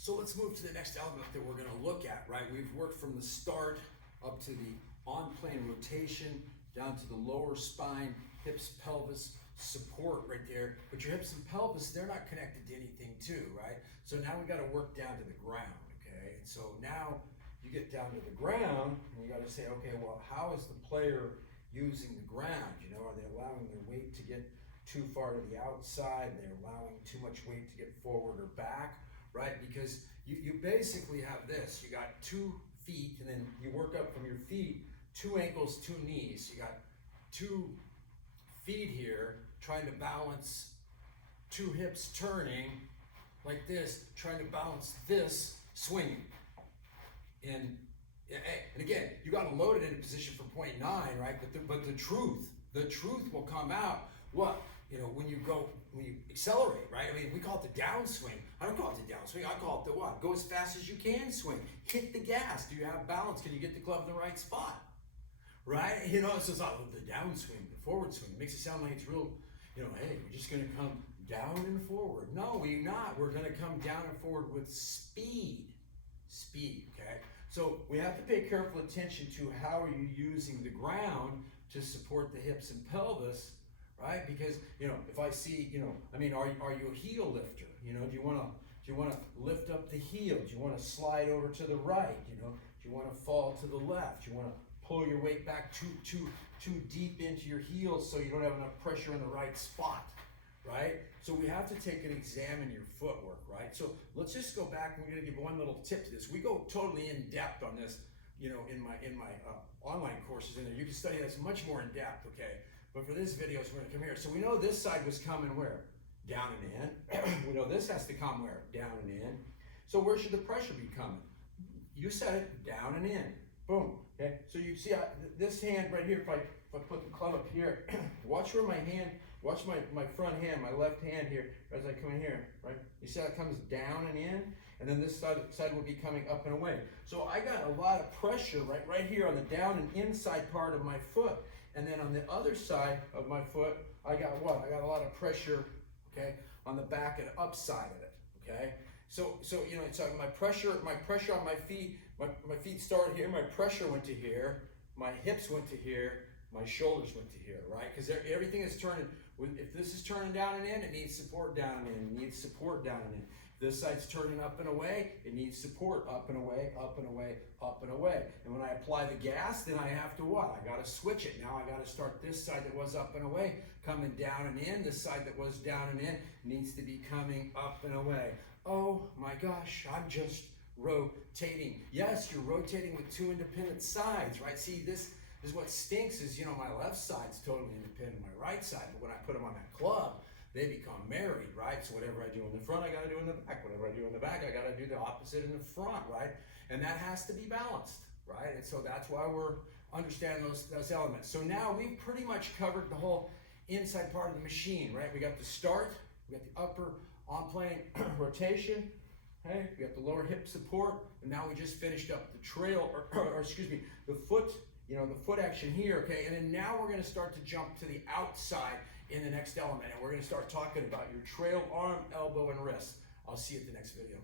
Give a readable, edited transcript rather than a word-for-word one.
So let's move to the next element that we're going to look at, right? We've worked from the start up to the on-plane rotation, down to the lower spine, hips, pelvis, support right there. But your hips and pelvis, they're not connected to anything too, right? So now we got to work down to the ground, okay? And so now you get down to the ground and you got to say, okay, well, how is the player using the ground? You know, are they allowing their weight to get too far to the outside? They're allowing too much weight to get forward or back, right? Because you basically have this. You got 2 feet, and then you work up from your feet, 2 ankles, 2 knees. You got 2 feet here, trying to balance 2 hips turning like this, trying to balance this swinging. And again, you got to load it into position for 0.9, right? But the truth will come out. What? You know, when you accelerate, right? I mean, we call it the downswing. I don't call it the downswing. I call it the what? Go as fast as you can swing. Hit the gas. Do you have balance? Can you get the club in the right spot? Right? You know, so it's not the downswing, the forward swing. It makes it sound like it's real, you know, hey, we're just going to come down and forward. No, we're not. We're going to come down and forward with speed. Speed, okay? So we have to pay careful attention to how are you using the ground to support the hips and pelvis, right? Because, you know, if I see, you know, I mean, are you a heel lifter? You know, do you want to lift up the heel? Do you want to slide over to the right? You know, do you want to fall to the left? Do you want to pull your weight back too deep into your heels so you don't have enough pressure in the right spot, right? So we have to take and examine your footwork, right? So let's just go back, and we're going to give one little tip to this. We go totally in depth on this, you know, in my online courses in there. You can study this much more in depth, okay? But for this video, we're going to come here. So we know this side was coming where? Down and in. We know this has to come where? Down and in. So where should the pressure be coming? You said it, down and in. Boom. Okay. So you see this hand right here, if I put the club up here, watch where my hand, watch my front hand, my left hand here, as I come in here, right? You see how it comes down and in? And then this side will be coming up and away. So I got a lot of pressure right here on the down and inside part of my foot. And then on the other side of my foot, I got what? I got a lot of pressure, okay, on the back and upside of it, okay? So you know, it's my pressure on my feet, my feet started here, my pressure went to here, my hips went to here, my shoulders went to here, right? Because everything is turning, if this is turning down and in, it needs support down and in, it needs support down and in. This side's turning up and away, it needs support up and away, up and away, up and away. And when I apply the gas, then I have to what? I gotta switch it. Now I gotta start this side that was up and away, coming down and in. This side that was down and in needs to be coming up and away. Oh my gosh, I'm just rotating. Yes, you're rotating with 2 independent sides, right? See, this is what stinks is, you know, my left side's totally independent of my right side, but when I put them on that club, they become married, right? So whatever I do in the front, I got to do in the back. Whatever I do in the back, I got to do the opposite in the front, right? And that has to be balanced, right? And so that's why we're understanding those elements. So now we've pretty much covered the whole inside part of the machine, right? We got the start, we got the upper on-plane rotation, okay? We got the lower hip support, and now we just finished up the trail, or excuse me, the foot, you know, the foot action here, okay? And then now we're going to start to jump to the outside in the next element, and we're going to start talking about your trail, arm, elbow, and wrist. I'll see you at the next video.